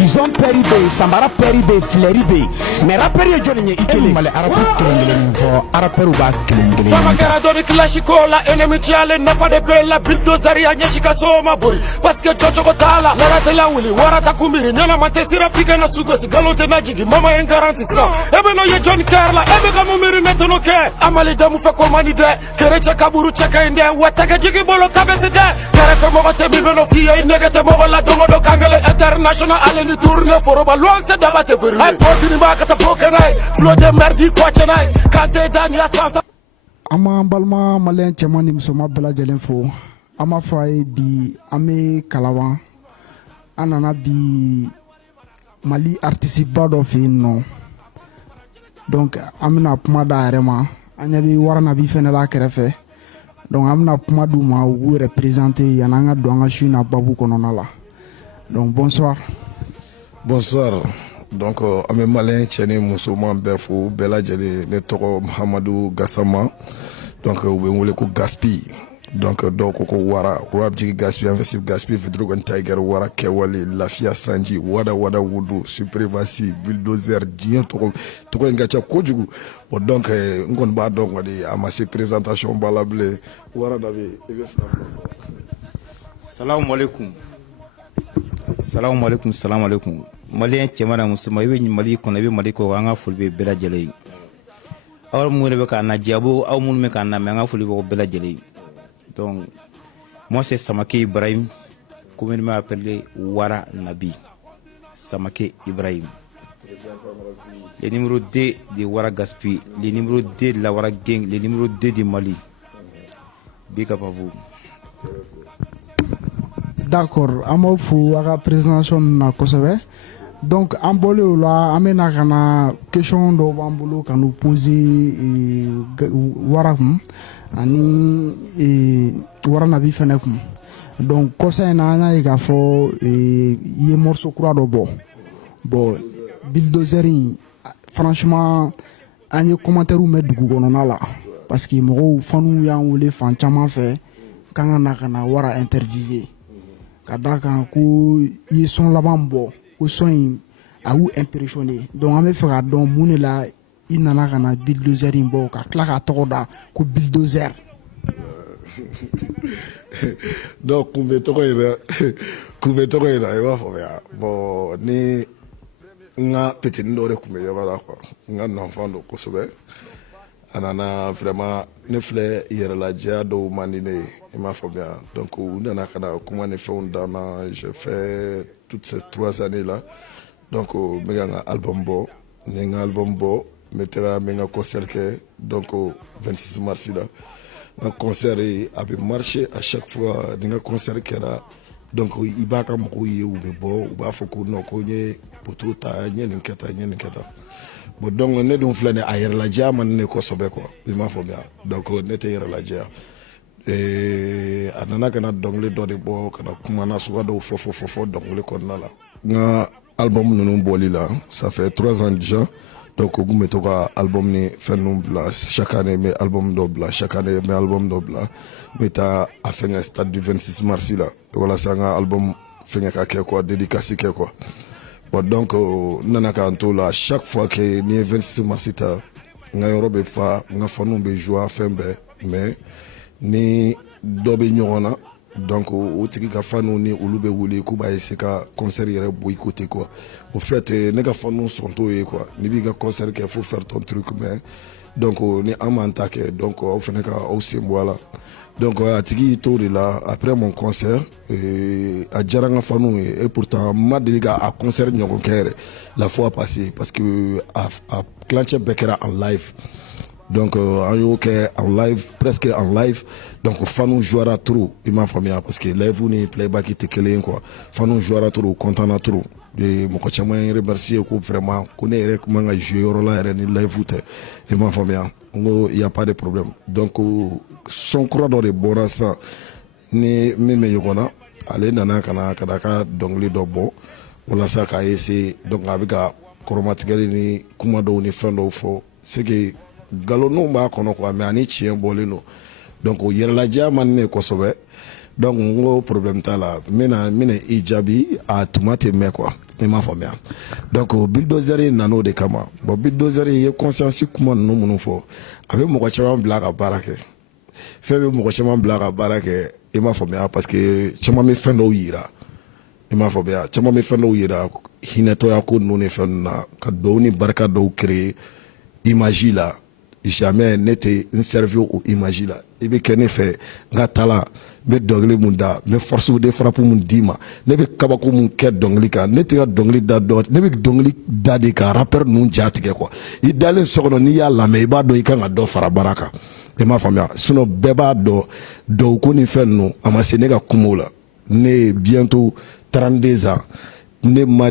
Prison Peribe, Sambara Peribe, Fleribe. Mais rappeur ye joni ye ikele. Male arabu kelengelen fo araperu ba kelengelen. Sama kera doni classico la enemy chale nafa de bella bulldozer ya nyeshika soma buri. Parce que chocho ko tala la rata la wili warata kumiri nyana mate sirafika na sugo si galote na jigi mama en garanti sa. Ebe no ye John Carla ebe ka mumiri netono ke. Amali damu fe komani de kerecha kaburu cheka inde wataka jigi bolo kabese de. Kere fe mogo te bibe no fiye negate mogo la dongo do kangele international ale ni tourne foroba lonse dabate feri. Ay potini ba kata pokenai flow de merdi kwachenai kante dan ya sansa. Ama balma malen cɛman musoman bɛɛ lajɛlen fo an b'a fɔ a ye bi an bɛ Kalaban an nana bi Mali artiste ba dɔ fɛ yen nɔ donc an bɛna kuma d'a yɛrɛ ma an ɲɛ bɛ Waranabi fɛnɛ la kɛrɛfɛ donc an bɛna kuma d'u ma u k'u yɛrɛ présenter yanni an ka don an ka su in na babu kɔnɔna la donc bonsoir. Bonsoir. Donc an bɛ maliyɛn cɛ ni musoman bɛɛ fo bɛɛ lajɛlen ne tɔgɔ Mahamadu Gassama donc u bɛ n wele ko Gaspi donc dɔw ko Wara rap jigi Gaspi Invincible Gaspi Vidrogon Tiger Wara Kɛwale Lafiya Sanji Wada Wada Wudu Supremacy Bulldozer diɲɛ tɔgɔ in ka ca kojugu bon donc n kɔni b'a dɔn kɔni a ma se présentation ba la bilen Waranabi i bɛ fila fɔ. Salamu alaikum. Salamu alaikum. Salamu alaikum. Malien cɛman musoman i bɛ Mali kɔnɔ i bɛ Mali kɔ an ka foli bɛ bɛɛ lajɛlen ye aw minnu bɛ k'an lajɛ aw minnu bɛ k'an lamɛn an ka foli bɛ bɛɛ lajɛlen ye donc moi c'est Samake Ibrahim communément appelé Wara Nabi Samake Ibrahim le numéro 2 de Wara Gaspi le numéro 2 de la Wara Gang le numéro 2 de Mali big up à vous. D'accord an b'aw fo a ka présentation na kosɛbɛ donc an bɔlen o la an bɛna ka na question dɔw b'an bolo ka n'u poser Wara kun ani Waranabi fɛnɛ kun donc kɔsa in na an y'a ye k'a fɔ i ye morceau kura dɔ bɔ bon Bulldozer in franchement an ye commentaire mɛn dugu kɔnɔna la parce que mɔgɔw faniw y'an wele fan caman fɛ k'an ka na ka na Wara interviewer ka d'a kan ko i ye son laban bɔ ko son in a y'u impressionné donc an bɛ fɛ k'a dɔn mun de la i nana ka na Bulldozer in bɔ ka tila k'a tɔgɔ da ko Bulldozer. Donc kunbɛ tɔgɔ in na i b'a faamuya bon ni n ka petini dɔ de tun bɛ yɔrɔ la quoi n ka nɔnfan don kosɛbɛ a nana vraiment ne filɛ yɛrɛlajɛya dɔw man di ne ye i m'a faamuya donc u nana ka na kuma ni fɛnw d'an na j'ai fait toutes ces 3 années là donc n bɛ ka n ka album bɔ n ye n ka album bɔ n bɛ taga n bɛ n ka concert kɛ donc 26 mars la n ka concert a bɛ marcher à chaque fois ni n ka concert kɛra donc i b'a ka mɔgɔw ye u bɛ bɔ u b'a fɔ ko non ko n ye poto ta n ye nin kɛ tan n ye nin kɛ tan bon donc ne dun filɛ nin a yɛrɛlajɛya man ne kosɛbɛ quoi i m'a faamuya donc ne tɛ yɛrɛlajɛya a nana ka na dɔnkili dɔ de bɔ ka na kuma nasuguya dɔw fɔ dɔnkili kɔnɔna la n ka album ninnu bɔli la ça fait 3 ans déjà donc u kun bɛ to ka album ni fɛn ninnu bila chaque année n bɛ album dɔ bila chaque année n bɛ album dɔ bila n bɛ taa a fɛngɛ stade du 26 mars la walasa n ka album fɛngɛ ka kɛ quoi dédicace kɛ quoi. Bon donc nana k'an t'o la chaque fois que ni ye 26 mars ta n ka yɔrɔ bɛ fa n ka faniw bɛ joie fɛn bɛɛ mais ni dɔ bɛ ɲɔgɔn na donc o tigi ka faniw ni olu bɛ wuli k'u b'a essayer ka concert yɛrɛ boycotter quoi au fait ne ka faniw sɔn t'o ye quoi n'i b'i ka concert kɛ faut faire ton truc mais donc ni an m'an ta kɛ donc aw fana ka aw sen bɔ a la donc a tigi t'o de la après mon concert a diyara n ka faniw ye et pourtant n ma deli k'a concert ɲɔgɔn kɛ yɛrɛ la fois passée parce que a tilancɛ bɛɛ kɛra en live donc an y'o kɛ en live presque en live donc faniw jouera trop i m'a faamuya parce que live ni playback tɛ kelen ye quoi faniw jouera trop content na trop mɔgɔ caman ye remercier ko vraiment ko ne yɛrɛ man ka jouer yɔrɔ la yɛrɛ ni live tɛ i m'a faamuya n ko y a pas de problème donc son kura dɔ de bɔra sisan ni min bɛ ɲɔgɔn na ale nana ka na ka dɔnkili dɔ bɔ walasa k'a essayer donc a bɛ ka kɔrɔmatigɛli ni kuma dɔw ni fɛn dɔw fɔ c'est que galonninw b'a kɔnɔ quoi mais ani tiɲɛ bɔlen don donc yɛrɛlajɛya man di ne ye kosɛbɛ donc n ko problème t'a la n bɛna i jaabi a tuma tɛ mɛn quoi i m'a faamuya donc bulldozer nano de kama bon bulldozer ye conscience kuma ninnu minnu fɔ a bɛ mɔgɔ caman bila ka baara kɛ fɛn bɛ mɔgɔ caman bila ka baara kɛ i m'a faamuya parce que caman bɛ fɛn dɔw yira i m'a faamuya caman bɛ fɛn dɔw yira hinɛtɔya ko ninnu ni fɛn ninnu na ka dɔw ni barika dɔw créer image la jamais ne tɛ n servir o image la i bɛ kɛ ne fɛ n ka taa la n bɛ dɔnkili mun da n bɛ force de frappe mun d'i ma ne bɛ kabako mun kɛ dɔnkili kan ne tɛ ka dɔnkili da dɔ ne bɛ dɔnkili da de ka rappeur ninnu ja tigɛ quoi i dalen so kɔnɔ n'i y'a lamɛn i b'a dɔn i kan ka dɔ fara baara kan i m'a faamuya sinon bɛɛ b'a dɔn dɔw ko ni fɛn ninnu a ma se ne ka kumaw la ne ye bientôt 32 ans ne ba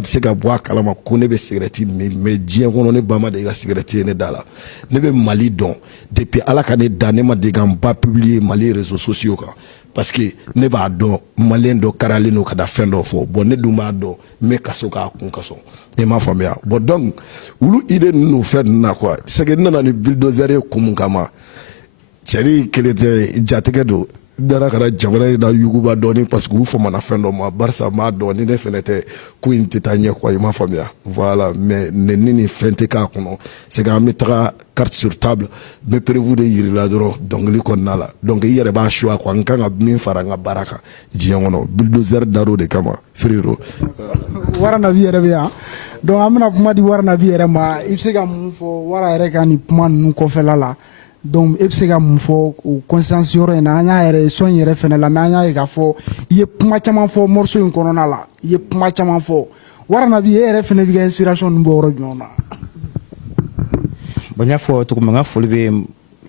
bɛ se ka bɔ a kalama ko ne bɛ cigarette min mais diɲɛ kɔnɔ ne ba ma de ka cigarette ye ne da la ne bɛ Mali dɔn depuis Ala ka ne da ne ma de ka n ba publier Mali réseaux sociaux kan parce que ne b'a dɔn maliyɛn dɔ karalen don ka da fɛn dɔ fɔ bon ne dun b'a dɔn n bɛ kaso k'a kun kaso i m'a faamuya bon donc olu idée ninnu fɛn ninnu na quoi c'est que n nana ni bulldozer ye kun mun kama cɛni kelen tɛ jatigɛ don dara kana jamana in na yuguba dɔɔni parce que u famana fɛn dɔ ma barisa m'a dɔn ni ne fɛnɛ tɛ ko in tɛ taa ɲɛ quoi i m'a faamuya voilà mais nenni ni fɛn tɛ k'a kɔnɔ c'est que an bɛ taga carte sur table n bɛ prévu de yirila dɔrɔn dɔnkili kɔnɔna la donc i yɛrɛ b'a choix quoi n kan ka min fara n ka baara kan diɲɛ kɔnɔ bulldozer dar'o de kama frérot Wara Nabi yɛrɛ bɛ yan donc an bɛna kuma di Wara Nabi yɛrɛ ma i bɛ se ka mun fɔ Wara yɛrɛ ka nin kuma ninnu kɔfɛla la donc e bɛ se ka mun fɔ o conscience yɔrɔ in na an y'a yɛrɛ son yɛrɛ fɛnɛ la mais an y'a ye k'a fɔ i ye kuma caman fɔ morceau in kɔnɔna la i ye kuma caman fɔ Wara Nabi e yɛrɛ fɛnɛ bɛ ka inspiration ninnu bɔ yɔrɔ jumɛn na. Bon n y'a fɔ cogo min n ka foli bɛ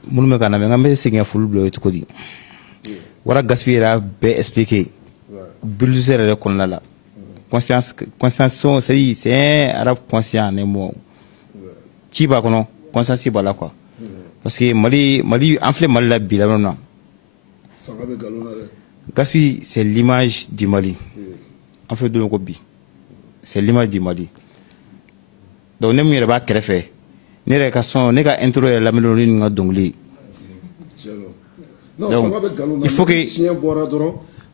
minnu bɛ ka na mɛ n ka bɛ segin ka foli bila o ye cogo di Wara Gaspi yɛrɛ y'a bɛɛ expliqué bulldozer yɛrɛ kɔnɔna la conscience c'est un arabe conscient ne mɔ ci b'a kɔnɔ conscience b'a la quoi. Parce que Mali en fait Mali la bi la non. Gaspi c'est l'image du Mali. En fait de l'Okobi. C'est l'image du Mali. Donc ne mi ba kɛrɛfɛ ne yɛrɛ ka son ne ka intro yɛrɛ lamɛn ni n ka dɔnkili. Donc il faut que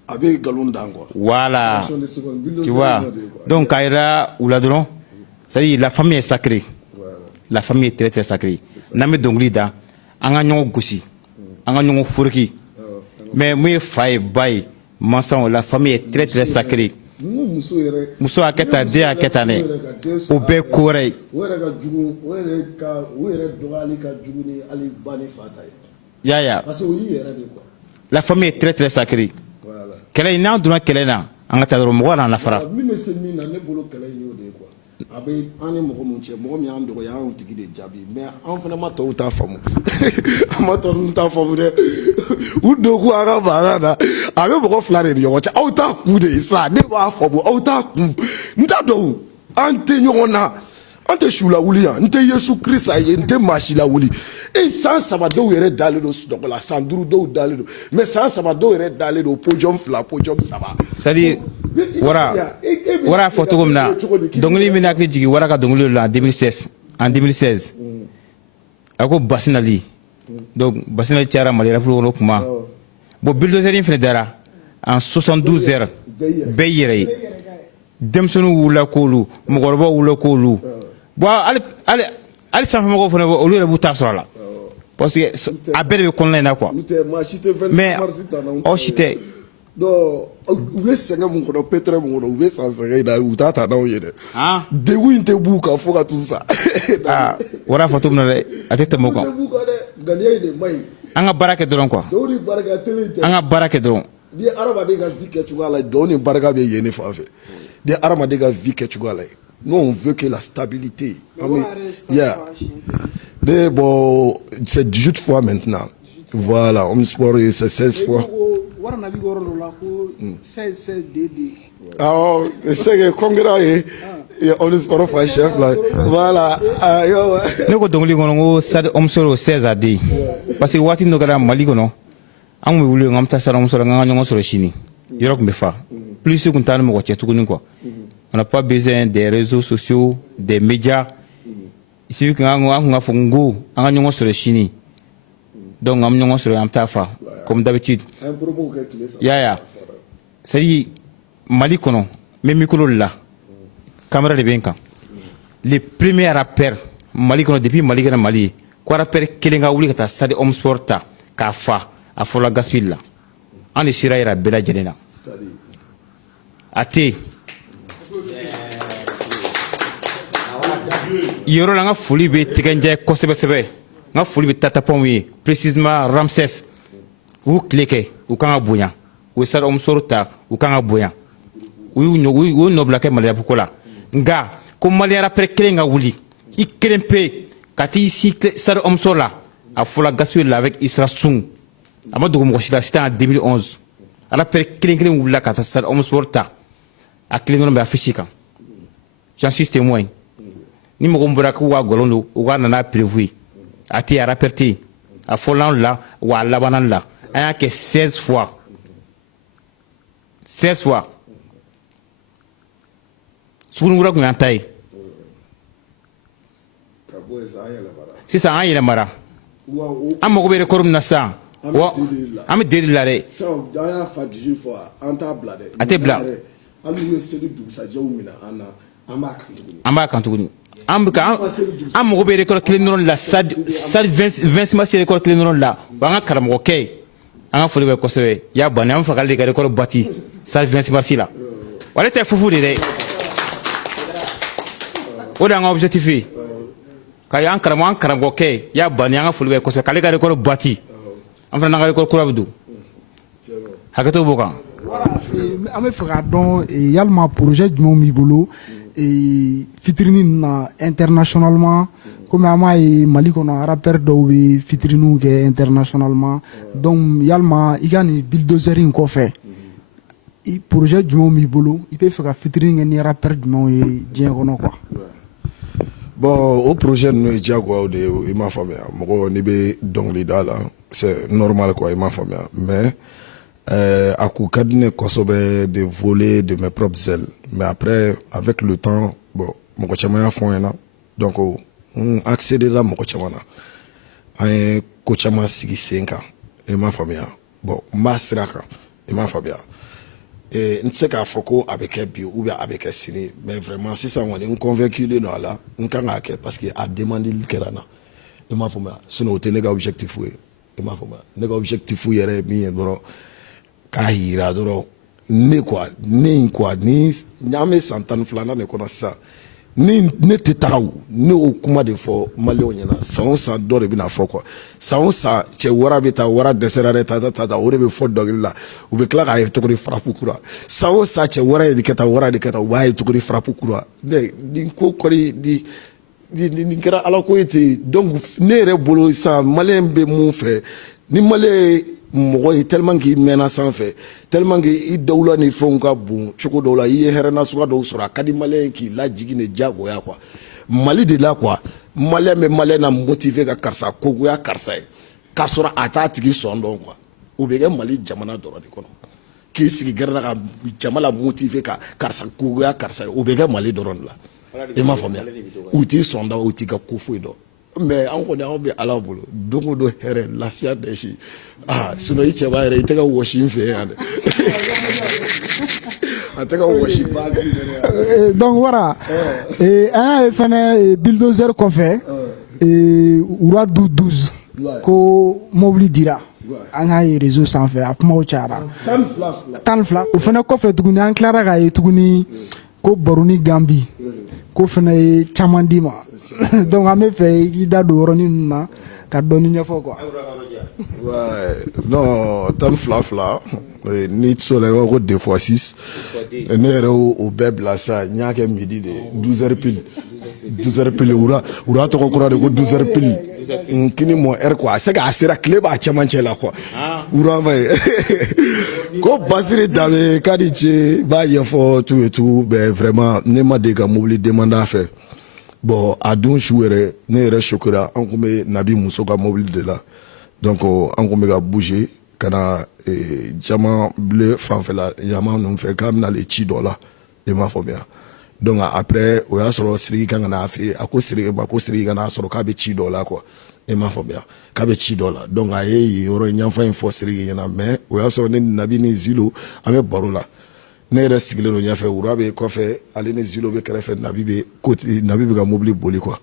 a bɛ nkalon da quoi. Voilà. Tu vois. Donc k'a yira u la dɔrɔn c'est-à-dire la famille est sacrée. La famille est très très sacrée. N'an bɛ dɔnkili da an ka ɲɔgɔn gosi an ka ɲɔgɔn foriki mais mun ye fa ye ba ye mansaw la famille est très très sacrée muso y'a kɛ tan den y'a kɛ tan dɛ o bɛɛ ko wɛrɛ ye o yɛrɛ ka jugu o yɛrɛ dɔgɔyali ka jugu ni hali ba ni fa ta ye y'a ye parce que o y'i yɛrɛ de quoi la famille est très très sacrée kɛlɛ in n'an donna kɛlɛ in na an ka taa dɔrɔn mɔgɔ n'an lafara min bɛ se min na ne bolo kɛlɛ in y'o de ye quoi a bɛ an ni mɔgɔ mun cɛ mɔgɔ min y'an dɔgɔya an y'o tigi de jaabi mais an fana ma tɔw t'a faamu an ma tɔ ninnu t'a faamu dɛ u don ko an ka mankan na a bɛ mɔgɔ fila de ni ɲɔgɔn cɛ aw t'a kun de ye sa ne b'a faamu aw t'a kun n t'a dɔn an tɛ ɲɔgɔn na an tɛ su lawuli yan n tɛ Yesu Kirisa ye n tɛ maa si lawuli san 3 dɔw yɛrɛ dalen don sunɔgɔ la san 5 dɔw dalen don mais san 3 dɔw yɛrɛ dalen don podium 2 podium 3 c'est-à-dire Wara fɔ cogo min na dɔnkili min hakili jigin Wara ka dɔnkili la en 2016 a ko Basinali donc Basinali cayara Mali rap kɔnɔ kuma bon bulldozer in fɛnɛ dara en 72 heures bɛɛ yɛrɛ ye denmisɛnninw wulila k'olu mɔgɔkɔrɔbaw wulila k'olu bon hali sanfɛmɔgɔw fɛnɛ olu yɛrɛ b'u ta sɔrɔ a la parce que a bɛɛ de bɛ kɔnɔna in na quoi mais aw si tɛ non u bɛ sɛgɛn mun kɔnɔ pétré mun kɔnɔ u bɛ san sɛgɛn in na u t'a ta n'anw ye dɛ degun in tɛ b'u kan fo ka t'u sa Wara fɔ cogo min na dɛ a tɛ tɛmɛ o kan ŋaniya in de man ɲi an ka baara kɛ dɔrɔn quoi dɔw ni barika teli tɛ an ka baara kɛ dɔrɔn ni hadamaden ka vie kɛcogoya la dɔw ni barika bɛ yen ne fan fɛ ni hadamaden ka vie kɛcogoya la nous on veut que la stabilité yeah mais bon c'est 18 fois maintenant voilà on sport c'est 16 fois Wara Nabi gɔrɔ dɔ la ko 16 DD awɔ c'est que congrès ye on sport fa chef là voilà ne ko dɔnkili kɔnɔ ko stade Omsoro 16 a den parce que waati dɔ kɛra Mali kɔnɔ an kun bɛ wuli an bɛ taa stade Omsoro an ka ɲɔgɔn sɔrɔ sini yɔrɔ tun bɛ fa plus kun t'an ni mɔgɔ cɛ tuguni quoi on n'a pas besoin des réseaux sociaux des médias il suffit que an kun ka fɔ n ko an ka ɲɔgɔn sɔrɔ sini donc an bɛ ɲɔgɔn sɔrɔ an bɛ taa fa comme d'habitude y'a c'est-à-dire Mali kɔnɔ n bɛ micro de la caméra de bɛ n kan le premier rappeur Mali kɔnɔ depuis Mali kɛra Mali ye ko rappeur kelen ka wuli ka taa stade Omsport ta k'a fa a fɔra gaspille la an de sira yira bɛɛ lajɛlen na a tɛ yen yɔrɔ la n ka foli bɛ tigɛnjɛ kosɛbɛ kosɛbɛ n ka foli bɛ tatapɔnw ye précisément Ramsès u tile kɛ u kan ka bonya u ye stade Omsport ta u kan ka bonya u y'u nɔbila kɛ maliyabuko la nka ko maliyɛn rappeur kelen ka wuli i kelen pe ka t'i si stade Omsport la a fɔra gaspille la avec Isra Sun a ma dogo mɔgɔ si la c'était en 2011 rappeur kelen wulila ka taa stade Omsport ta a kelen dɔrɔn bɛ affiche kan j'en suis témoin ni mɔgɔ min bɔra k'u ka gɔlɔn don u ka nana prévu a tɛ yen rappeur tɛ yen a fɔlan la wa a labanna la an y'a kɛ 16 fois Sugunikura tun y'an ta ye sisan an yɛlɛmara an mago bɛ record min na sisan an bɛ deli la dɛ a tɛ bila an b'a kan tuguni an mago bɛ record kelen dɔrɔn la stade 20 mars record kelen dɔrɔn la wa an ka karamɔgɔkɛ ye an ka foli bɛ kosɛbɛ y'a banni an bɛ fɛ k'ale de ka record bati stade 20 mars la wa ale tɛ fufu de dɛ o de y'an ka objectif ye ka y'an karamɔgɔkɛ ye y'a banni an ka foli bɛ kosɛbɛ k'ale ka record bati an fana n'an ka record kura bɛ don hakɛto b'o kan. an bɛ fɛ k'a dɔn yalima projet jumɛn b'i bolo fitiri na internationalement komi an b'a ye Mali kɔnɔ rappeur dɔw bɛ fitiriniw kɛ internationalement donc yalima i ka nin bulldozer in kɔfɛ projet jumɛn b'i bolo i bɛ fɛ ka fitirini kɛ ni rappeur jumɛnw ye diɲɛ kɔnɔ quoi. Bon o projet ninnu ye diyagoyaw de ye i m'a faamuya mɔgɔ n'i bɛ dɔnkili da la c'est normal quoi i m'a faamuya mais a kun ka di ne kosɛbɛ de voler de mes propres ailes mais après avec le temps bon mɔgɔ caman y'a fɔ n ɲɛna donc n accédera mɔgɔ caman na an ye ko caman sigi sen kan i m'a faamuya bon n b'a sira kan i m'a faamuya n tɛ se k'a fɔ ko a bɛ kɛ bi ou bien a bɛ kɛ sini mais vraiment sisan kɔni n convaincu don a la n kan k'a kɛ parce que a demandeli kɛra n na i m'a faamuya sinon o tɛ ne ka objectif ye i m'a faamuya ne ka objectif yɛrɛ ye min ye dɔrɔn k'a yira dɔrɔn ne quoi ni an bɛ san 12nan de kɔnɔ sisan ni ne tɛ taga o ne y'o kuma de fɔ maliyɛnw ɲɛna san o san dɔ de bɛna fɔ quoi san o san cɛ wara bɛ taa wara dɛsɛra dɛ ta o de bɛ fɔ dɔnkili la u bɛ tila k'a ye cogo di farapu kura san o san cɛ wara ye de kɛ tan wara de kɛ tan u b'a ye cogo di farapu kura mais nin ko kɔni nin kɛra ala ko ye ten donc ne yɛrɛ bolo sisan maliyɛn bɛ mun fɛ ni maliyɛn mɔgɔ ye tellement k'i mɛnna sanfɛ tellement que i dawula ni fɛnw ka bon cogo dɔw la i ye hɛrɛ nasuguya dɔw sɔrɔ a ka di maliyɛn k'i lajigin de diyagoya quoi Mali de la quoi maliyɛn bɛ maliyɛn na motiver ka karisa kogoya karisa ye k'a sɔrɔ a t'a tigi sɔn dɔn quoi o bɛ kɛ Mali jamana dɔrɔn de kɔnɔ k'i sigi gɛrɛna ka jama la motiver ka karisa kogoya karisa ye o bɛ kɛ Mali dɔrɔn de la i m'a faamuya u t'i sɔn dɔn u t'i ka ko foyi dɔn mais an kɔni an bɛ ala bolo don o don hɛrɛ lafiya dɛ si sinon i cɛ b'a yɛrɛ i tɛ ka wɔsi n fɛ yan dɛ a tɛ ka wɔsi basi donc voilà an y'a ye fɛnɛ bulldozer kɔfɛ wura 12 ko mobili dira an y'a ye réseau sanfɛ a kumaw cayara 12 o fɛnɛ kɔfɛ tuguni an tilara k'a ye tuguni ko Baruni Gambi ko fɛnɛ ye caman d'i ma donc an bɛ fɛ i da don yɔrɔnin ninnu na ka dɔɔni ɲɛfɔ quoi. non 12 ni tɛ la i b'a fɔ ko 2 fois 6 ne yɛrɛ o bɛɛ bila sa n y'a kɛ midi de 12h pile wura tɔgɔ kura de ko 12h pile kini mɔ heure quoi c'est que a sera tile b'a cɛmancɛ la quoi wura ma ye ko Basiri Dabe k'a ni ce b'a ɲɛfɔ tout et tout mais vraiment ne ma deli ka mobili demande a fɛ bon a don su yɛrɛ ne yɛrɛ choquera an kun bɛ Nabi muso ka mobili de la donc an kun bɛ ka bouger ka na jama bleu fanfɛla ɲama ninnu fɛ k'a bɛna le ci dɔ la i m'a faamuya donc après o y'a sɔrɔ Siriki kan ka n'a fɛ yen a ko Siriki ma ko Siriki ka n'a sɔrɔ k'a bɛ ci dɔ la quoi i m'a faamuya k'a bɛ ci dɔ la donc a ye yen yɔrɔ ɲɛfɔ in fɔ Siriki ɲɛna mais o y'a sɔrɔ ne ni Nabi ni Zilo an bɛ baro la ne yɛrɛ sigilen don ɲɛfɛ wura bɛ kɔfɛ ale ni zilo bɛ kɛrɛfɛ nabi bɛ ka mobili boli quoi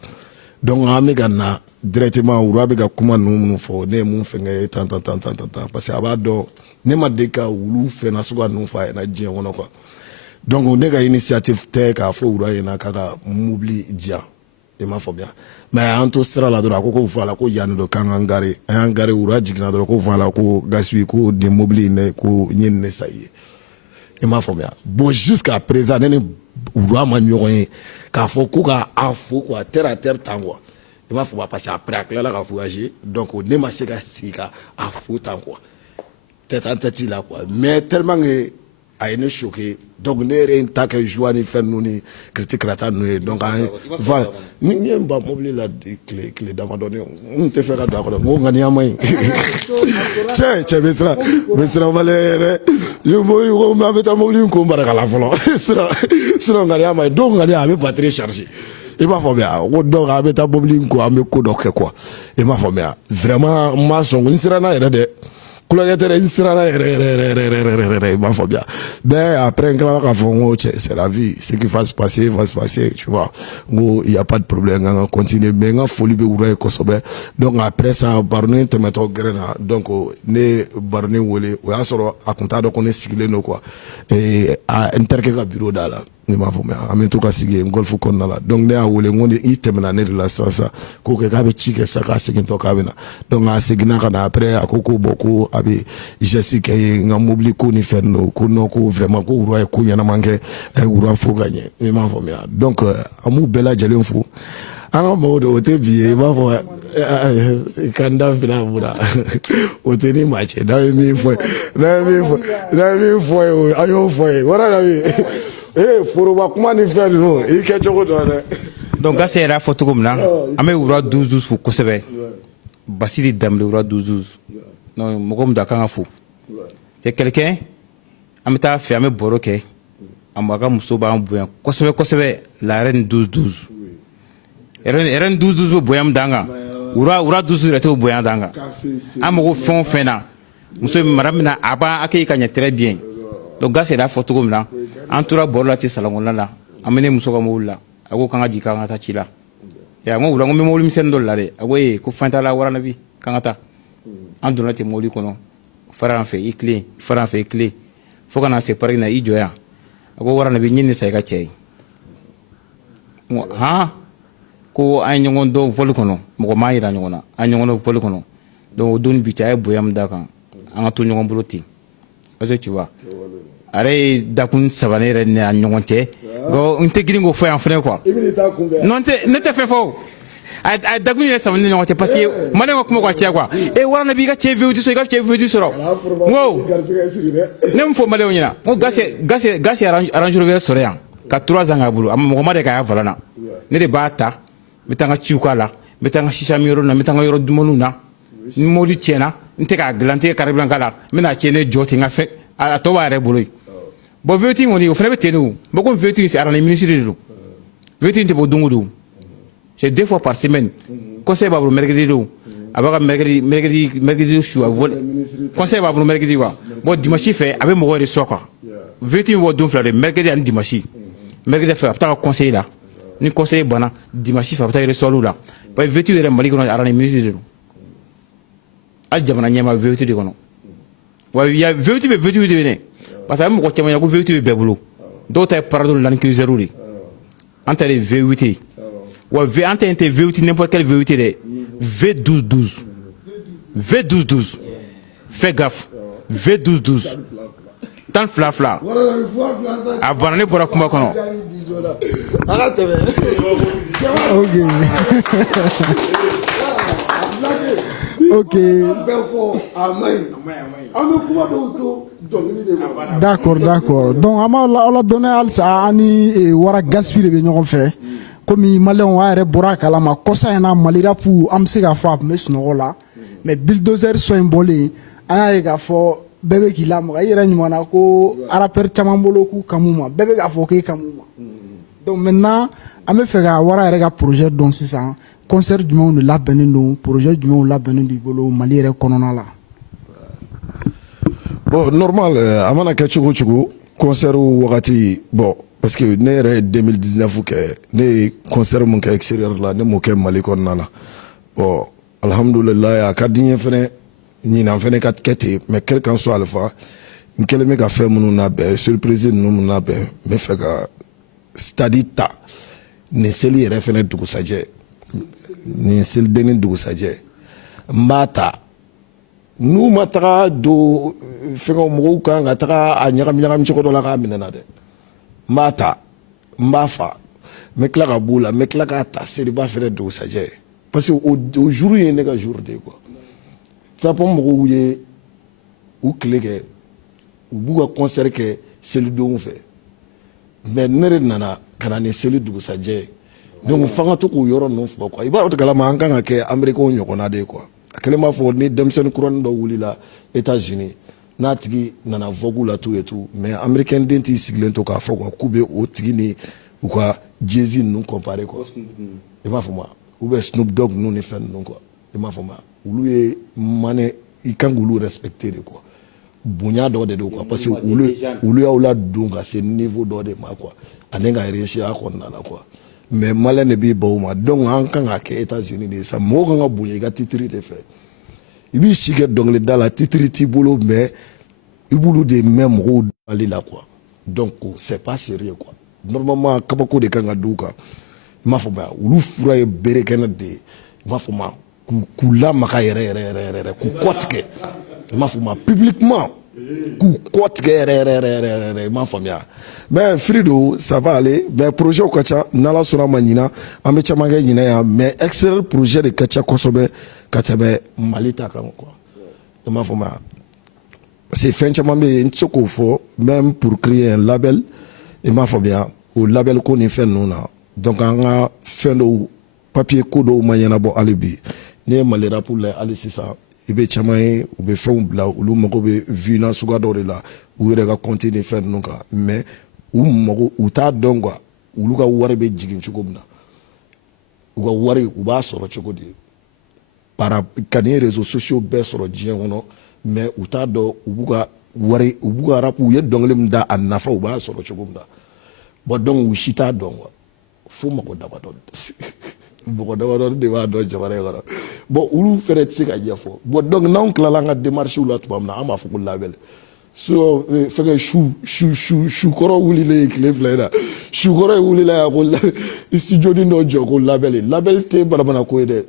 donc an bɛ ka na directement wura bɛ ka kuma ninnu fɔ ne ye mun fɛngɛ tan parce que a b'a dɔn ne ma deli ka wulu fɛn na sugu ninnu fɔ a ɲɛna diɲɛ kɔnɔ quoi donc ne ka initiative tɛ k'a fɔ wura ɲɛna k'a ka mobili diya i m'a faamuya mais an to sira la dɔrɔn a ko voilà ko yanni dɔ k'an k'an gare an y'an gare wura jiginna dɔrɔn ko voilà ko Gaspi ko nin mobili in dɛ ko n ye nin de sa i ye i m'a faamuya bon jusqu'à présent ne ni wura ma ɲɔgɔn ye k'a fɔ ko k'a fo quoi terre à terre tan quoi i m'a faamuya parce que après a tilala ka voyager donc ne ma se ka sigi ka a fo tan quoi tête en tête la quoi mais tellement que a ye ne choqué donc ne yɛrɛ ye n ta kɛ joie ni fɛn ninnu ni critique rata ninnu ye donc an voilà ni ye n ban mobili la tile damadɔni n tɛ fɛ ka don a kɔnɔ n ko ŋaniya ma ɲi cɛ bɛ siran maliyɛn yɛrɛ mobili ko an bɛ taa mobili ko n barakala fɔlɔ sinon ŋaniya ma ɲi donc ŋaniya a bɛ batterie charger i m'a faamuya ko donc an bɛ taa mobili ko an bɛ ko dɔ kɛ quoi i m'a faamuya vraiment n ma sɔn n siranna yɛrɛ dɛ kulonkɛ n siranna yɛrɛ i m'a faamuya mais après n tilala k'a fɔ n ko cɛ c'est la vie ce qui va se passer tu vois n ko il y a pas de problème n ka continuer mais n ka foli bɛ wura ye kosɛbɛ donc après ça baroni tɛmɛtɔ gɛrɛ na donc ne ye baroni wele o y'a sɔrɔ a tun t'a dɔn ko ne sigilen don quoi n terikɛ ka bureau da la ne m'a faamuya an bɛ to ka sigi yen golf kɔnɔna la donc ne y'a wele n ko i tɛmɛna ne de la sisan k'o kɛ k'a bɛ ci kɛ sisan k'a segintɔ k'a bɛ na donc a seginna ka na après a ko bon ko a bɛ geste kɛ ye n ka mobili ko ni fɛn ninnu ko non ko vraiment ko wura ye ko ɲɛnama kɛ a ye wura fo ka ɲɛ ne m'a faamuya donc an b'u bɛɛ lajɛlen fo an ka mɔgɔw de o tɛ bi ye i b'a fɔ kan da fila mun na o tɛ ni maa cɛ n'a ye min fɔ ye an y'o fɔ ye wara la bi foroba kuma ni fɛn ninnu i kɛ cogo dɔ dɛ donc Gassi yɛrɛ y'a fɔ cogo min na an bɛ wura 12-12 fo kosɛbɛ Basiri Dambele wura 12-12 donc mɔgɔ min don a kan ka fo c'est quelqu'un an bɛ taa fɛ an bɛ baro kɛ a ka muso b'an bonya kosɛbɛ kosɛbɛ la reine 12-12 reine 12-12 bɛ bonya min d'an kan wura 12 yɛrɛ t'o bonya d'an kan an mago fɛn o fɛn na muso mara min na a b'a accueillir ka ɲɛ très bien donc Gassi yɛrɛ y'a fɔ cogo min na an tora baro la ten salon kɔnɔna la an bɛ ne muso ka mobili la a ko k'an ka jigin k'an ka taa ci la n ko wula n ko n bɛ mobili misɛnnin dɔ la dɛ a ko ko fɛn t'a la wara nabi k'an ka taa an donna ten mobili kɔnɔ fara an fɛ i tilen fara an fɛ i tilen fo ka na se pariki na i jɔ yan a ko wara nabi n ye nin sa i ka cɛ ye n ko han ko an ye ɲɔgɔn dɔn voli kɔnɔ mɔgɔ m'a yira ɲɔgɔn na an ye ɲɔgɔn dɔn voli kɔnɔ donc o don bi cɛ a ye bonya min d'a kan an ka to ɲɔgɔn bolo ten parce que tu vois a yɛrɛ ye dakun saba ne yɛrɛ ni a ɲɔgɔn cɛ n tɛ girin k'o fɔ yan fɛnɛ quoi non ne tɛ fɛn fɔ a ye dakun yɛrɛ saba ne ni ɲɔgɔn cɛ parce que maliyɛn ka kuma ka cɛ quoi wara na b'i ka cɛ VOT sɔrɔ i ka cɛ VOT sɔrɔ n ko ne min fɔ maliyɛnw ɲɛna n ko Gassi Range Rover sɔrɔ yan ka 3 ans k'a bolo a mɔgɔ ma de k'a y'a fala na ne de b'a ta n bɛ taa n ka ciw k'a la n bɛ taa n ka sisa min yɔrɔ na n bɛ taa n ka yɔrɔ dumuniw na ni mobili tiɲɛna n tɛ k'a dilan n tɛ carburant k'a la n bɛna tiɲɛ ne jɔ ten n ka fɛn a tɔ b'a yɛrɛ bolo yen bon VOT kɔni o fana bɛ ten de o bon comme VOT c'est arani ministre de don VOT tɛ bɔ don o don c'est 2 fois par semaine conseil b'a bolo mercredi don a b'a ka mercredi su a vol conseil b'a bolo mercredi quoi bon dimanche fɛ a bɛ mɔgɔ de sɔn quoi VOT bɛ bɔ don fila de mercredi ani dimanche mercredi fɛ a bɛ taa ka conseil la ni conseil banna dimanche fɛ a bɛ taa résolve la parce que VOT yɛrɛ Mali kɔnɔ arani ministre de don hali jamana ɲɛmaa VOT de kɔnɔ wa VOT bɛ VOT de bɛ parce que a bɛ mɔgɔ caman ye ko VOT bɛ bɛɛ bolo dɔw ta ye Prado Land Cruiser de an ta de V8 wa an ta tɛ VOT n'importe quel VOT dɛ V12-12 V12-12 fais gaffe V12-12 tan fila a banna ne bɔra kuma kɔnɔ ok d'accord donc an b'a la dɔnni halisa an ni wara Gaspi de bɛ ɲɔgɔn fɛ komi maliyɛnw a yɛrɛ bɔra a kalama kɔsa in na Mali rap an bɛ se k'a fɔ a tun bɛ sunɔgɔ la mais bulldozer son in bɔlen an y'a ye k'a fɔ bɛɛ bɛ k'i lamaga i yɛrɛ ɲuman na ko rappeur caman bolo k'u kamu ma bɛɛ bɛ k'a fɔ k'e kamu ma donc maintenant an bɛ fɛ ka wara yɛrɛ ka projet dɔn sisan concert jumɛnw de labɛnnen don projet jumɛnw labɛnnen don i bolo Mali yɛrɛ kɔnɔna la bon normal a mana kɛ cogo o cogo concert wagati bon parce que ne yɛrɛ 2019 kɛ ne ye concert mun kɛ extérieur la ne m'o kɛ Mali kɔnɔna la bon alhamdulillah a ka di n ye fɛnɛ ɲinan fɛnɛ ka kɛ ten mais quel qu'en soit alpha n kɛlen bɛ ka fɛn minnu labɛn surprise ninnu minnu labɛn n bɛ fɛ ka stade ta nin seli yɛrɛ fɛnɛ dugusajɛ nin selidenni dugusajɛ n b'a ta n'u ma taga don fɛngɛw mɔgɔw kan ka taga a ɲagami ɲagami cogo dɔ la k'a minɛ na dɛ n b'a ta n b'a fa n bɛ tila ka b'o la n bɛ tila k'a ta seliba fɛnɛ dugusajɛ parce que o jour ye ne ka jour de ye quoi sapɔ mɔgɔw ye u tile kɛ u b'u ka concert kɛ selidonw fɛ mais ne de nana ka na ni seli dugusajɛ donc fanga to k'o yɔrɔ ninnu fɔ quoi i b'a dɔn kalama an kan ka kɛ américains ɲɔgɔnna de ye quoi a kɛlen b'a fɔ ni denmisɛnnin kuranin dɔ wulila États-Unis n'a tigi nana vogue la tout et tout mais américain den t'i sigilen to k'a fɔ quoi k'u bɛ o tigi ni u ka Jay-Z ninnu comparer quoi i m'a fɔ ma ou bien Snoop Dogg ninnu ni fɛn ninnu quoi i m'a fɔ ma olu ye mane i kan k'olu respecter de quoi bonya dɔ de don quoi parce que olu y'aw ladon ka se niveau dɔ de ma quoi ani ka réussir a kɔnɔna la quoi mais malin de b'i baw ma donc an kan ka kɛ États-Unis de sa mɔgɔ kan ka bonya i ka titre de fɛ i b'i si kɛ dɔnkilida la titre t'i bolo mais i b'olu de mɛn mɔgɔw dali la quoi donc c'est pas sérieux quoi normalement kabako de kan ka d'u kan i m'a fɔ ma olu fura ye bere kɛnɛ de ye i m'a fɔ ma k'u lamaga yɛrɛ k'u kɔ tigɛ i m'a fɔ ma publiquement k'u kɔ tigɛ yɛrɛ i m'a faamuya mais Frido ça va aller mais projet ka ca n'Ala sɔnna ma ɲina an bɛ caman kɛ ɲina yan mais excellent projet de ka ca kosɛbɛ ka tɛmɛ Mali ta kan quoi i m'a fɔ ma parce que fɛn caman bɛ yen n tɛ se k'o fɔ même pour créer un label i m'a faamuya o label ko ni fɛn ninnu na donc an ka fɛn dɔw papier ko dɔw ma ɲɛnabɔ hali bi n'i ye Mali rap lajɛ hali sisan i bɛ caman ye u bɛ fɛnw bila olu mago bɛ vue na suguya dɔ de la u yɛrɛ ka compte ni fɛn ninnu kan mais u t'a dɔn quoi olu ka wari bɛ jigin cogo min na u ka wari u b'a sɔrɔ cogo di ka ni réseaux sociaux bɛɛ sɔrɔ diɲɛ kɔnɔ mais u t'a dɔn u b'u ka wari u b'u ka rap u ye dɔnkili min da a nafa u b'a sɔrɔ cogo min na bon donc u si t'a dɔn quoi fo mɔgɔ damadɔ mɔgɔ damadɔ de b'a dɔn jamana in kɔnɔ bon olu fɛnɛ tɛ se ka ɲɛfɔ bon donc n'anw tilala an ka démarches la tuma min na an b'a fɔ ko label so fɛnkɛ su kɔrɔ wulilen tile fila in na su kɔrɔ ye wulila yan ko studio dɔ jɔ ko label tɛ banabana ko ye dɛ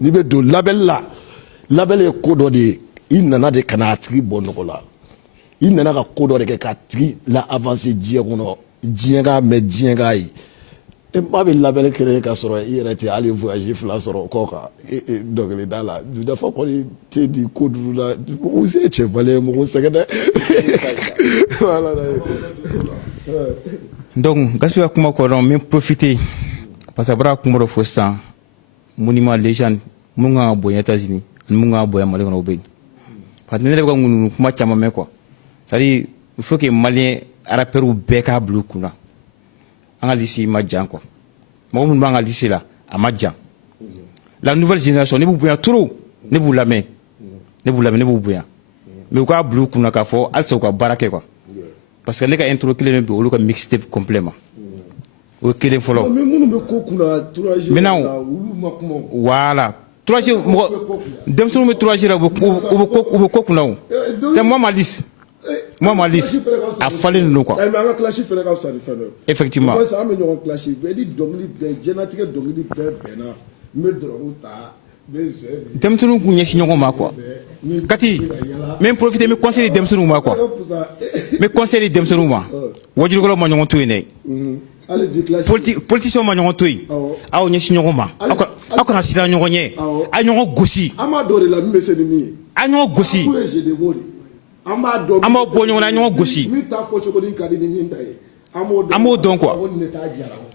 n'i bɛ don label ye ko dɔ de ye i nana de ka na a tigi bɔ nɔgɔ la i nana ka ko dɔ de kɛ k'a tigi la avancer diɲɛ kɔnɔ diɲɛ k'a mɛn diɲɛ k'a ye e ba bɛ label créer ka sɔrɔ i yɛrɛ tɛ hali voyage fila sɔrɔ kɔ kan dɔnkilida la dafa kɔni tɛ di ko duuru la mɔgɔw se cɛ bali ye mɔgɔw sɛgɛn dɛ voilà donc gaspille ka kuma kɔrɔ n bɛ profiter parce que a bɔra kuma dɔ fɔ sisan monument légende mun kan ka bonya États-Unis ani mun kan ka bonya Mali kɔnɔ o bɛ yen parce que ne yɛrɛ bɛ ka ŋunun kuma caman mɛn quoi c'est à dire il faut que malien rappeurs bɛɛ k'a bila u kunna an ka liste ma jan quoi mɔgɔ minnu b'an ka liste la a ma jan la nouvelle génération ne b'u bonya trop ne b'u lamɛn ne b'u bonya mais u k'a bila u kunna k'a fɔ halisa u ka baara kɛ quoi parce que ne ka intro kelen bɛ olu ka mixtape complet ma o ye kelen fɔlɔ mais minnu bɛ ko kunna 3G maintenant olu ma kuma voilà 3G mɔgɔ denmisɛnninw bɛ 3G la u bɛ ko kunna o tɛ moi ma liste a falen ninnu quoi mais an ka classe fɛnɛ ka fisa ni fɛn dɔ effectivement parce que an bɛ ɲɔgɔn classe bɛɛ ni dɔnkili bɛɛ diɲɛlatigɛ dɔnkili bɛɛ bɛnna n bɛ dɔrɔgu ta n bɛ zɛ denmisɛnninw k'u ɲɛsin ɲɔgɔn ma quoi kati n bɛ profiter n bɛ conseil di denmisɛnninw ma quoi n bɛ conseil di denmisɛnninw ma wajulukɛlaw ma ɲɔgɔn to yen dɛ politiciens ma ɲɔgɔn to yen aw ɲɛsin ɲɔgɔn ma aw kana siran ɲɔgɔn ɲɛ a ɲɔgɔn gosi an b'a dɔn de la min bɛ se ni min ye a ɲɔgɔn gosi an b'aw bɔ ɲɔgɔn na ɲɔgɔn gosi min t'a fɔ cogo di ka di ni min ta ye an b'o dɔn quoi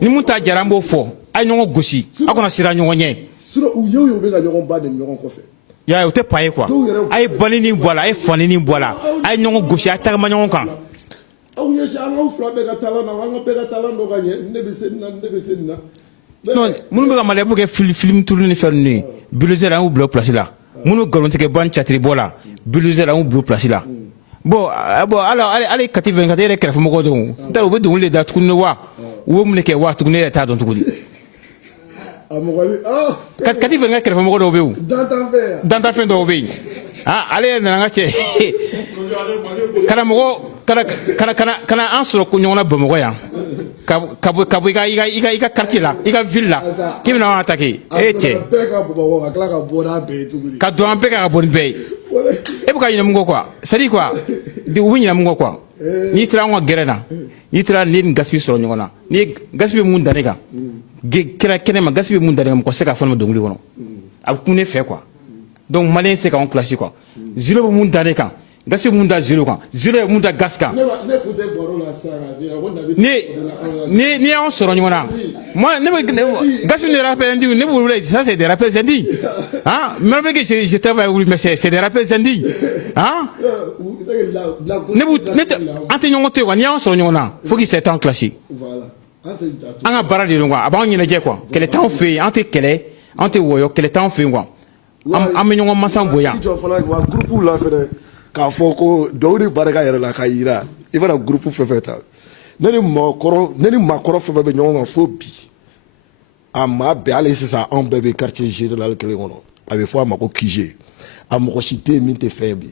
ni mun t'a jara an b'o fɔ a ye ɲɔgɔn gosi aw kana siran ɲɔgɔn ɲɛ sinon u ye o ye u bɛ ka ɲɔgɔn ba de ɲɔgɔn kɔfɛ y'a ye o tɛ pa ye quoi a ye balini bɔ a la a ye fanini bɔ a la a ye ɲɔgɔn gosi a ye tagama ɲɔgɔn kan aw ɲɛsin an k'aw fila bɛɛ ka talan na an ka bɛɛ ka talan dɔ ka ɲɛ ne bɛ se nin na ne bɛ se nin na non minnu bɛ ka Mali pour que film tourner ni fɛn ninnu ye bulldozer an y'u bila place la minnu galontigɛ ban catiri bɔ la bulldozer an y'u bila place la bon allez kati 24 yɛrɛ kɛrɛfɛmɔgɔ dɔn n t'a dɔn u bɛ dɔnkili de da tuguni wa u bɛ mun de kɛ wa tuguni ne yɛrɛ t'a dɔn tuguni kati 24 kɛrɛfɛmɔgɔ dɔw bɛ yen dantanfɛn dɔw bɛ yen ale yɛrɛ nana an ka cɛ kana an sɔrɔ ko ɲɔgɔnna Bamakɔ yan ka bɔ i ka quartier la i ka ville la k'i bɛna an attaquer cɛ ka don an bɛɛ ka bɔ ni bɛɛ ye e bɛ ka ɲinɛ mun kɔ quoi c'est à dire quoi u bɛ ɲinɛ mun kɔ quoi n'i taara an ka gɛrɛn na n'i taara ni Gaspi sɔrɔ ɲɔgɔn na ni Gaspi bɛ mun da ne kan kɛnɛ ma Gaspi bɛ mun da ne kan mɔgɔ tɛ se k'a fɔ ne ma dɔnkili kɔnɔ a bɛ kun ne fɛ quoi donc maliyɛn tɛ se k'anw classe quoi zero bɛ mun da ne kan Gaspi bɛ mun da zero kan zero bɛ mun da gas kan ni y'anw sɔrɔ ɲɔgɔn na moi ne bɛ Gaspi ne rappelle indignes ne b'u wele ça c'est des rappels indignes hein même que je travaille oui mais c'est des rappels indignes hein an tɛ ɲɔgɔn to yen quoi ni y'anw sɔrɔ ɲɔgɔn na faut qu'il s'étend classe an ka baara de don quoi a b'anw ɲɛnajɛ quoi kɛlɛ t'anw fɛ yen an tɛ kɛlɛ an tɛ wɔyɔ kɛlɛ t'anw fɛ yen quoi an bɛ ɲɔgɔn mansa bonya wa groupe la fɛnɛ k'a fɔ ko dɔw ni barika yɛrɛ la ka yira i bɛna groupe fɛn fɛn ta ne ni maakɔrɔ fɛn fɛn bɛ ɲɔgɔn kan fo bi a maa bɛɛ hali sisan anw bɛɛ bɛ quartier général kelen kɔnɔ a bɛ fɔ a ma ko QG a mɔgɔ si tɛ yen min tɛ fɛn bi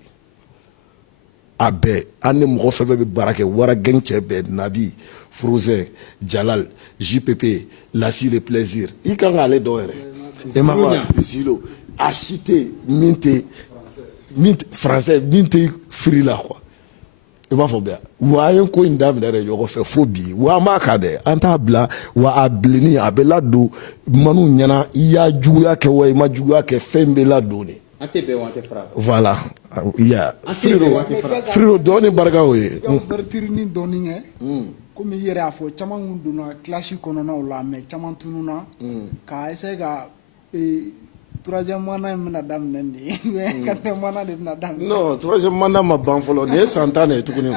a bɛɛ an ni mɔgɔ fɛn fɛn bɛ baara kɛ wara gɛn cɛ bɛɛ Nabi Frozin Jalal JPP Lassi le plaisir i kan k'ale dɔn yɛrɛ e ma wa Zilo a si tɛ min tɛ français min tɛ firi la quoi i b'a fɔ bɛɛ wa an ye ko in daminɛ yɛrɛ ɲɔgɔn fɛ fo bi wa an b'a kan dɛ an t'a bila wa a bilenni a bɛ ladon manu ɲɛna i y'a juguya kɛ wa i ma juguya kɛ fɛn bɛ ladon de. an tɛ bɛn wa an tɛ fara. voilà iya Friro dɔɔni barika o ye. ouverture ni dɔɔni kɛ komi i yɛrɛ y'a fɔ caman kun donna classe kɔnɔnaw la mais caman tununa k'a essayer ka troisième mandat in bɛna daminɛ de mais quatrième mandat de bɛna daminɛ. non troisième mandat ma ban fɔlɔ nin ye san 10 de ye tuguni. nin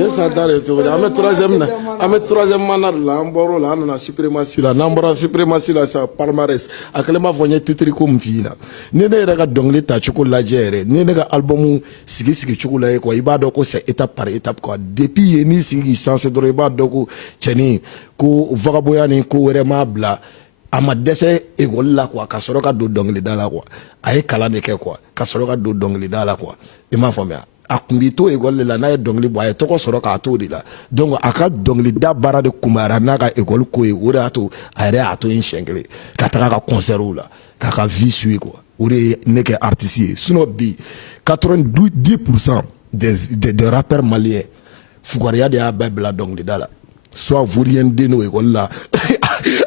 ye san 10 de ye tuguni an bɛ troisième mandat de la an bɔr'o la an nana suprématie la n'an bɔra suprématie la sa palmarès a kɛlen b'a fɔ n ye titre ko min f'i ɲɛna ni ne yɛrɛ ka dɔnkili ta cogo lajɛ yɛrɛ ni ne ka album sigi cogo la ye quoi i b'a dɔn ko c'est étape par étape quoi depuis yen n'i sigi k'i sanse dɔrɔn i b'a dɔn ko cɛnin ko vagabondya ni ko wɛrɛ m'a bila. A ma dɛsɛ école la quoi ka sɔrɔ ka don dɔnkilida la quoi a ye kalan de kɛ quoi ka sɔrɔ ka don dɔnkilida la quoi i m'a faamuya a kun b'i to école de la n'a ye dɔnkili bɔ a ye tɔgɔ sɔrɔ k'a to o de la donc a ka dɔnkilida baara de kunbayara n'a ka école ko ye o de y'a to a yɛrɛ y'a to yen siɲɛ kelen ka taga ka concertw la k'a ka vie suit quoi o de ye ne kɛ artiste ye sinon bi 90% des rappeurs maliens fugariya de y'a bɛɛ bila dɔnkilida la soit Vaurien den o école la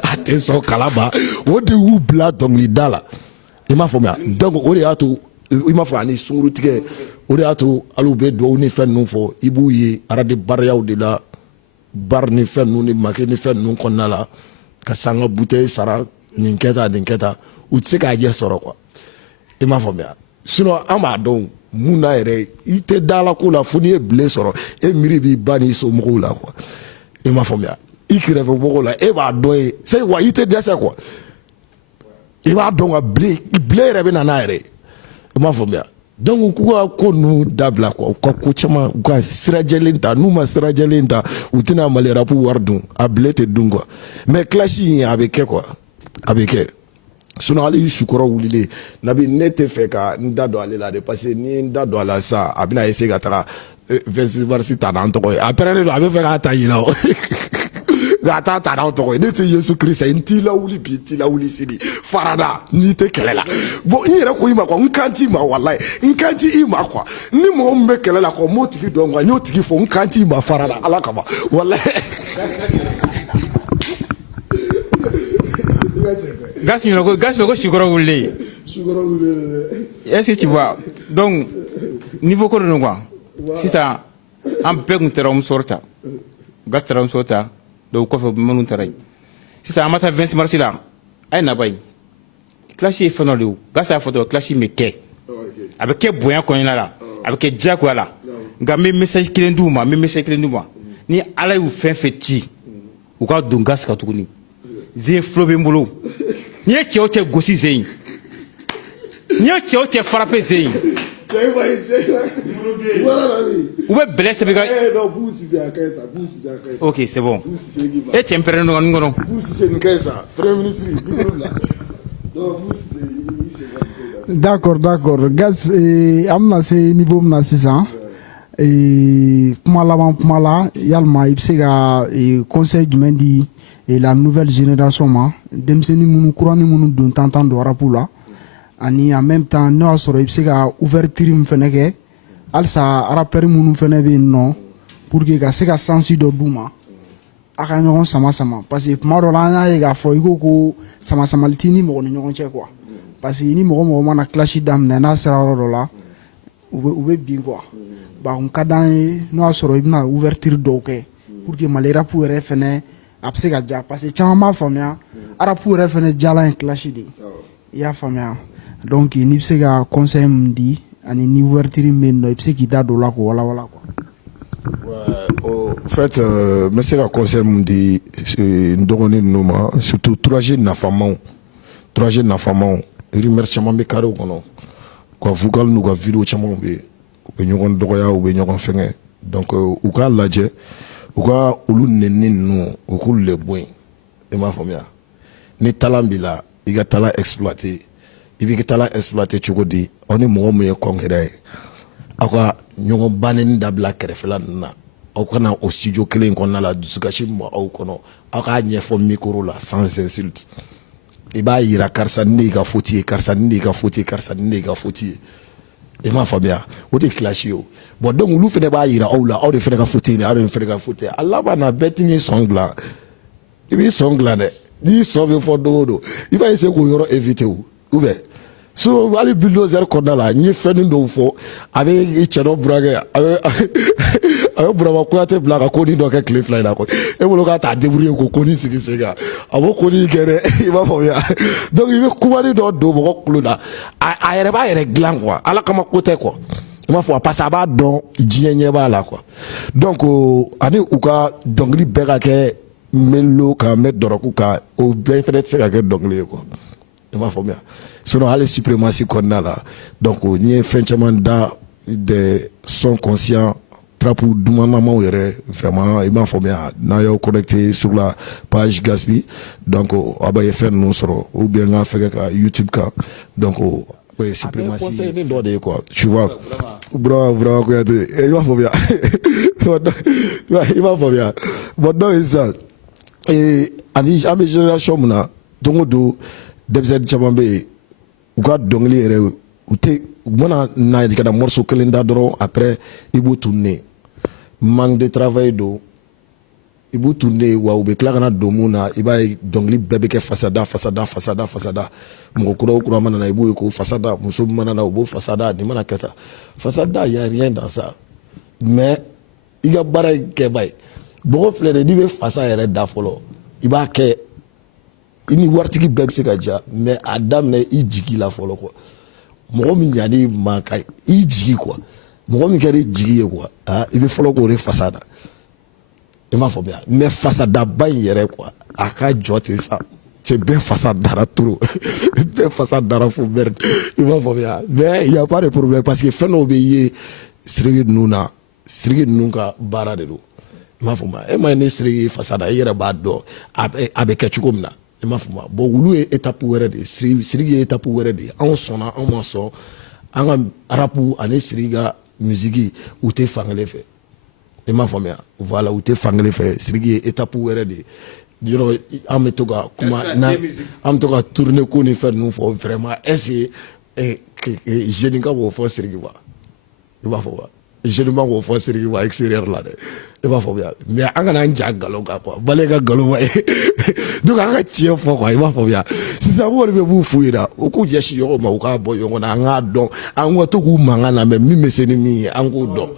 a tɛ sɔn kalama o de y'u bila dɔnkilida la i m'a faamuya donc o de y'a to i m'a fɔ ani sunkurutigɛ o de y'a to hali u bɛ duwawu ni fɛn ninnu fɔ i b'u ye radio barayaw de la bar ni fɛn ninnu ni make ni fɛn ninnu kɔnɔna la ka sanga bouteille sara nin kɛ tan u tɛ se k'a ɲɛ sɔrɔ quoi i m'a faamuya sinon an b'a dɔn mun na yɛrɛ i tɛ da la ko la fo n'i ye bile sɔrɔ e miiri b'i ba n'i somɔgɔw la quoi i m'a faamuya i kɛrɛfɛ mɔgɔw la e b'a dɔn ye c'est wa i tɛ dɛsɛ quoi i b'a dɔn ka bile yɛrɛ bɛ na n'a yɛrɛ i m'a faamuya donc k'u ka ko ninnu dabila quoi u ka ko caman u ka sirajɛlen ta n'u ma sirajɛlen ta u tɛna Mali rap wari dun a bile tɛ dun quoi mais classe in a bɛ kɛ quoi a bɛ kɛ sinon hali sukɔrɔ wulilen Nabi ne tɛ fɛ ka n da don ale la de parce que ni n da don a la sisan a bɛna essayer ka taga 26 mars ta n'an tɔgɔ ye a pɛrɛnnen don a bɛ fɛ k'a ta ɲina o nka a t'a ta n'anw tɔgɔ ye ne tɛ Yesu Kirisa ye n t'i lawuli bi n t'i lawuli sini farada n'i tɛ kɛlɛ la bon n yɛrɛ ko i ma quoi n kan t'i ma walayi n kan t'i ma quoi ni mɔgɔ min bɛ kɛlɛ la quoi n m'o tigi dɔn quoi n y'o tigi fɔ n kan t'i ma farada ala kama walayi. Gaspi ko sukɔrɔ wulilen est-ce que tu vois donc niveau ko de don quoi sisan an bɛɛ tun taara muso ta Gas taara muso ta donc kɔfɛ minnu taara yen sisan an ma taa 26 mars la a ye na ba yen classe ye fɛn dɔ de ye o Gas y'a fɔ dɔrɔn classe bɛ kɛ a bɛ kɛ bonya kɔnɔna la a bɛ kɛ diyagoya la nka n bɛ message kelen d'u ma ni ala y'u fɛn fɛn ci u ka don Gas kan tuguni zen flo bɛ n bolo n'i ye cɛ o cɛ gosi zen n'i ye cɛ o cɛ frappe zen Ou bien blessé, mais non, vous, c'est à Kaita. ok, c'est bon. Et tu es un peu non. Vous, c'est une Kaita. Premier ministre, non, vous, c'est D'accord. Gaz, amna se niveau na sisan. Kuma la yalma i bɛ se ka conseil jumɛn di la nouvelle génération ma denmisɛnnin minnu kuranin minnu don tan don arabu la ani en même temps n'o y'a sɔrɔ i bɛ se ka ouverture min fɛnɛ kɛ halisa rapɛri minnu fɛnɛ bɛ yen nɔ pour que ka se ka sensi dɔ d'u ma a ka ɲɔgɔn sama parce que kuma dɔ la an y'a ye k'a fɔ i ko sama-samali t'i ni mɔgɔ ni ɲɔgɔn cɛ quoi parce que ni mɔgɔ mana clash daminɛ n'a sera yɔrɔ dɔ la u bɛ bin quoi. Kun ka d'an ye n'o y'a sɔrɔ i bɛna ouverture dɔw kɛ pour que Mali rap yɛrɛ fɛnɛ a bɛ se ka ja parce que caman b'a faamuya rap yɛrɛ fɛnɛ jala ye clash de i y'a faamuya donc n'i bɛ se ka conseil min di ani ni ouverture min bɛ yen nɔ i bɛ se k'i da don o la k'o walawala quoi. En fait, je me suis conseil mun di n dɔgɔnin ninnu ma surtout 3G nafamaw rumeur caman bɛ carré kɔnɔ ka vocal n'u ka vidéo caman bɛ yen. U bɛ ɲɔgɔn dɔgɔya u bɛ ɲɔgɔn fɛngɛ donc u k'a lajɛ u ka olu nɛni ninnu u k'olu le bɔ yen i m'a faamuya ni talent b'i la i ka talent exploiter i b'i ka talent exploiter cogo di aw ni mɔgɔ min ye concurrent ye aw ka ɲɔgɔn banni dabila kɛrɛfɛla ninnu na aw kana o studio kelen in kɔnɔna la dusukasi min aw kɔnɔ aw k'a ɲɛfɔ micro la sans insulte i b'a yira karisa ni de y'i ka faute ye karisa ni de y'i ka faute ye karisa ni de y'i ka faute ye. I m'a faamuya o de clash yo bon donc olu fɛnɛ b'a yira aw la aw de fɛnɛ ka faute ni aw de fɛnɛ ka faute a laban na bɛɛ t'i ni sɔn dilan i b'i sɔn dilan dɛ n'i sɔn bɛ fɔ don o don i b'a essayer k'o yɔrɔ éviter ou bien so hali bulldozer kɔnɔna la n ye fɛnnin dɔw fɔ a bɛ i cɛ dɔ burakɛ a bɛ Burama Kuyate bila ka koni dɔ kɛ tile 2 in na koyi e bolo k'a t'a débrouiller ko koni sigi sen kan a b'o koni kɛ dɛ i b'a faamuya donc i bɛ kumani dɔ don mɔgɔ kulo la a yɛrɛ b'a yɛrɛ dilan quoi ala kama ko tɛ quoi i m'a fɔ parce que a b'a dɔn diɲɛ ɲɛ b'a la quoi donc ani u ka dɔnkili bɛɛ ka kɛ melo ka mɛ dɔrɔku kan o bɛɛ fɛnɛ tɛ se ka kɛ dɔnkili ye quoi i m'a faamuya sinon hali suprématie kɔnɔna la donc n ye fɛn caman da des sons conscients trapu dumanamaw yɛrɛ vraiment i m'a faamuya n'a y'aw connecté sur la page Gaspi donc a b'a ye fɛn ninnu sɔrɔ ou bien n ka fɛngɛ ka YouTube kan donc o ye suprématie conseil ni dɔ de ye quoi tu vois Burama Kuyate i m'a faamuya i m'a faamuya bon donc sisan ani an bɛ génération min na don o don denmisɛnnin caman bɛ yen u ka dɔnkili yɛrɛ u mana na ka na morceau kelen da dɔrɔn après i b'u tourner manque de travail don i b'u tourner wa u bɛ tila ka na don mun na i b'a ye dɔnkili bɛɛ bɛ kɛ fasada mɔgɔ kura mana na i b'o ye ko fasada muso mana na u b'o fasada nin mana kɛ tan fasada y a rien dans ça mais i ka baara in kɛ ba ye mɔgɔ filɛ de n'i bɛ fasa yɛrɛ da fɔlɔ i b'a kɛ i ni waritigi bɛɛ bɛ se ka ja mais a daminɛ i jigi la fɔlɔ quoi mɔgɔ min ɲan'i ma ka i jigi quoi mɔgɔ min kɛra i jigi ye quoi i bɛ fɔlɔ k'o de fasada i m'a faamuya mais fasadaba in yɛrɛ quoi a ka jɔ ten sa cɛ bɛɛ fasadara trop bɛɛ fasadara fo merde i m'a faamuya mais y a pas de problème parce que fɛn dɔw bɛ ye siriki ninnu na siriki ninnu ka baara de don i m'a faamuya e ma ye ne siriki fasada i yɛrɛ b'a dɔn a bɛ kɛ cogo min na i m'a faamuya bon wulu ye étape wɛrɛ de ye siriki ye étape wɛrɛ de ye anw sɔnna anw ma sɔn an ka rapu ani siriki ka musiki u tɛ fankelen fɛ i m'a faamuya voilà u tɛ fankelen fɛ siriki ye étape wɛrɛ de ye yɔrɔ an bɛ to ka kuma an bɛ to ka tourner ko ni fɛn ninnu fɔ vraiment est-ce que jeune ka b'o fɔ siriki wa i b'a fɔ wa jeune man k'o fɔ siriki wa extérieur la dɛ i b'a faamuya mais an kana an ja nkalon kan quoi bale ka nkalon ma ye donc an ka tiɲɛ fɔ quoi i b'a faamuya sisan o de bɛ mun f'u ye u k'u ɲɛsin ɲɔgɔn ma u k'a bɔ ɲɔgɔn na an k'a dɔn an ka to k'u mankan lamɛn min bɛ se ni min ye an k'o dɔn.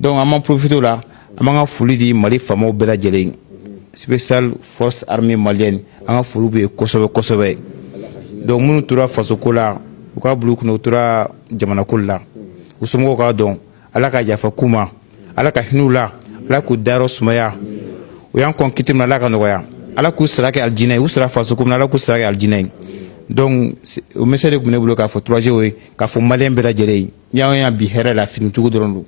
donc an m'an profité la an b'an ka foli di Mali faamaw bɛɛ lajɛlen spécial force armée malienne an ka foli b'u ye kosɛbɛ kosɛbɛ donc minnu tora fasoko la u ka bila u kunna u tora jamanako la u somɔgɔw k'a dɔn Ala ka yafa k'u ma Ala ka hinɛ u la Ala k'u dayɔrɔ sumaya u y'an kɔn kiti min na Ala ka nɔgɔya Ala k'u sara kɛ alijinɛ ye u sara fasoko min na Ala k'u sara kɛ alijinɛ ye donc o message de tun bɛ ne bolo k'a fɔ 3G o ye k'a fɔ maliyɛn bɛɛ lajɛlen ye n'an y'an bi hɛrɛ la finicogo dɔrɔn don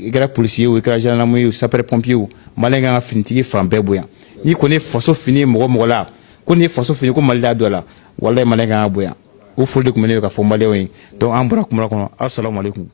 i kɛra policier o i kɛra gendarme ye o sapeur pompier o maliyɛn kan ka finitigi fan bɛɛ bonya n'i kɔni ye faso fini mɔgɔ mɔgɔ la ko n'i ye faso fini ko Mali la don a la walahi maliyɛn kan ka bonya o foli de tun bɛ ne bɛ k'a fɔ maliyɛnw ye donc an bɔra kuma kɔnɔ assalamu alaikum.